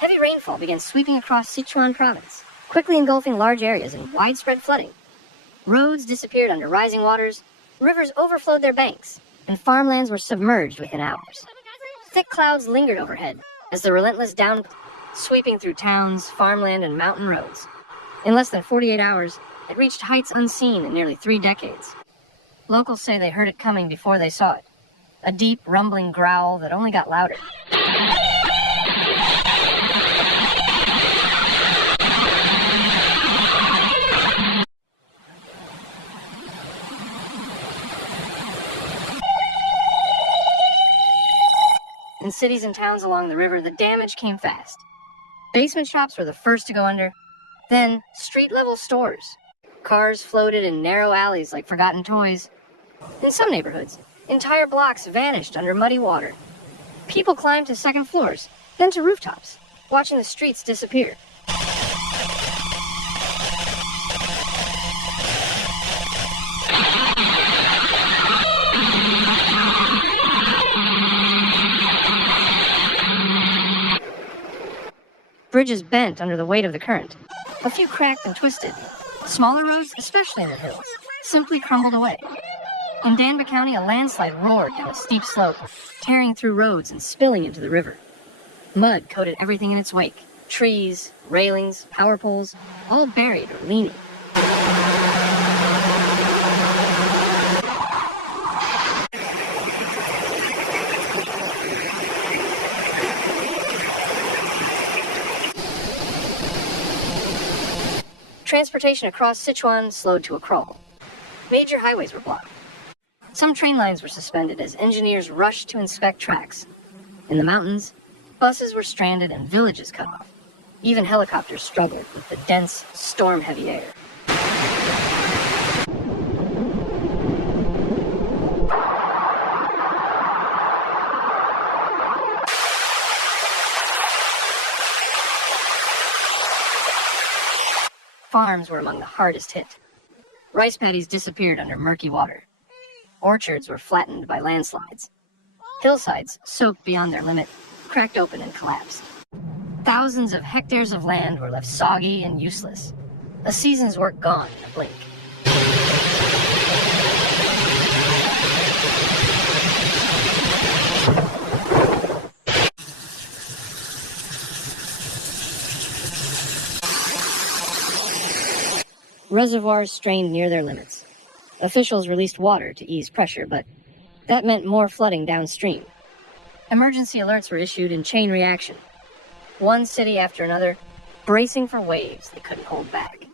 Heavy rainfall began sweeping across Sichuan province, quickly engulfing large areas and widespread flooding. Roads disappeared under rising waters, rivers overflowed their banks, and farmlands were submerged within hours. Thick clouds lingered overhead as the relentless downpour sweeping through towns, farmland, and mountain roads. In less than 48 hours, it reached heights unseen in nearly 3 decades. Locals say they heard it coming before they saw it, a deep, rumbling growl that only got louder. In cities and towns along the river, the damage came fast. Basement shops were the first to go under, then street-level stores. Cars floated in narrow alleys like forgotten toys. In some neighborhoods, entire blocks vanished under muddy water. People climbed to second floors, then to rooftops, watching the streets disappear. Bridges bent under the weight of the current. A few cracked and twisted. Smaller roads, especially in the hills, simply crumbled away. In Danba County, a landslide roared down a steep slope, tearing through roads and spilling into the river. Mud coated everything in its wake. Trees, railings, power poles, all buried or leaning. Transportation across Sichuan slowed to a crawl. Major highways were blocked. Some train lines were suspended as engineers rushed to inspect tracks. In the mountains, buses were stranded and villages cut off. Even helicopters struggled with the dense, storm-heavy air. Farms were among the hardest hit. Rice paddies disappeared under murky water. Orchards were flattened by landslides. Hillsides, soaked beyond their limit, cracked open and collapsed. Thousands of hectares of land were left soggy and useless. A season's work gone in a blink. Reservoirs strained near their limits. Officials released water to ease pressure, but that meant more flooding downstream. Emergency alerts were issued in chain reaction. One city after another, bracing for waves they couldn't hold back.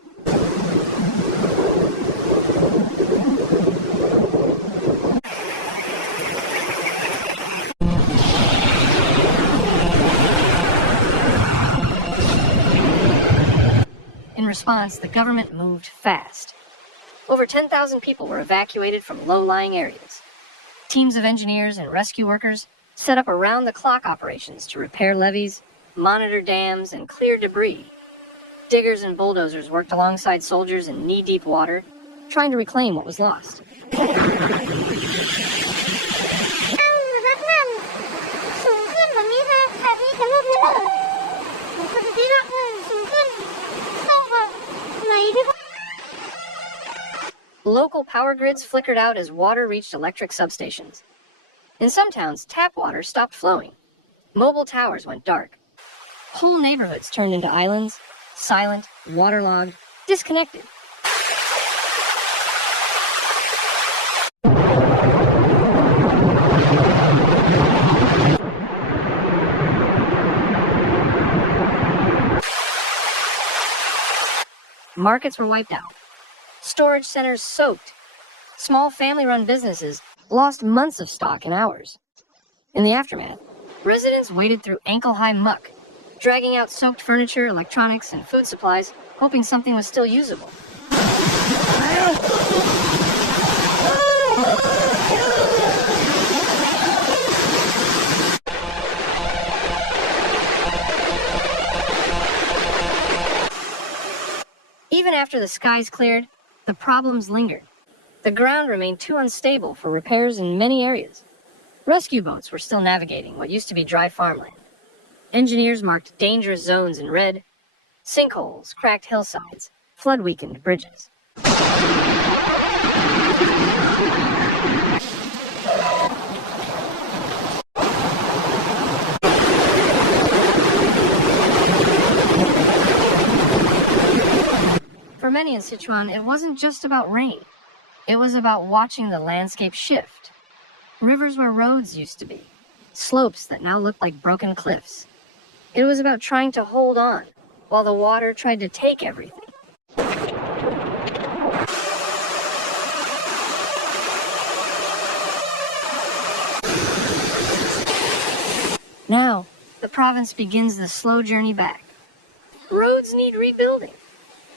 In response, the government moved fast. Over 10,000 people were evacuated from low-lying areas. Teams of engineers and rescue workers set up around-the-clock operations to repair levees, monitor dams, and clear debris. Diggers and bulldozers worked alongside soldiers in knee-deep water, trying to reclaim what was lost. Local power grids flickered out as water reached electric substations. In some towns, tap water stopped flowing. Mobile towers went dark. Whole neighborhoods turned into islands, silent, waterlogged, disconnected. Markets were wiped out. Storage centers soaked. Small family-run businesses lost months of stock in hours. In the aftermath, residents waded through ankle-high muck, dragging out soaked furniture, electronics, and food supplies, hoping something was still usable. Even after the skies cleared, the problems lingered. The ground remained too unstable for repairs in many areas. Rescue boats were still navigating what used to be dry farmland. Engineers marked dangerous zones in red: sinkholes, cracked hillsides, flood-weakened bridges. For many in Sichuan, it wasn't just about rain. It was about watching the landscape shift. Rivers where roads used to be, slopes that now looked like broken cliffs. It was about trying to hold on while the water tried to take everything. Now, the province begins the slow journey back. Roads need rebuilding.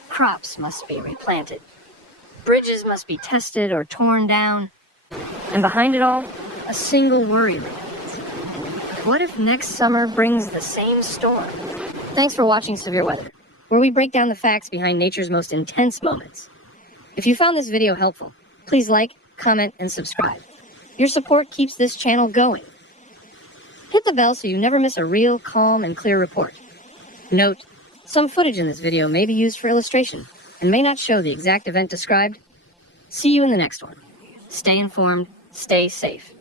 Crops must be replanted. Bridges must be tested or torn down. And behind it all, a single worry remains. What if next summer brings the same storm? Thanks for watching Severe Weather, where we break down the facts behind nature's most intense moments. If you found this video helpful, please like, comment, and subscribe. Your support keeps this channel going. Hit the bell so you never miss a real, calm, and clear report. Note: some footage in this video may be used for illustration and may not show the exact event described. See you in the next one. Stay informed, stay safe.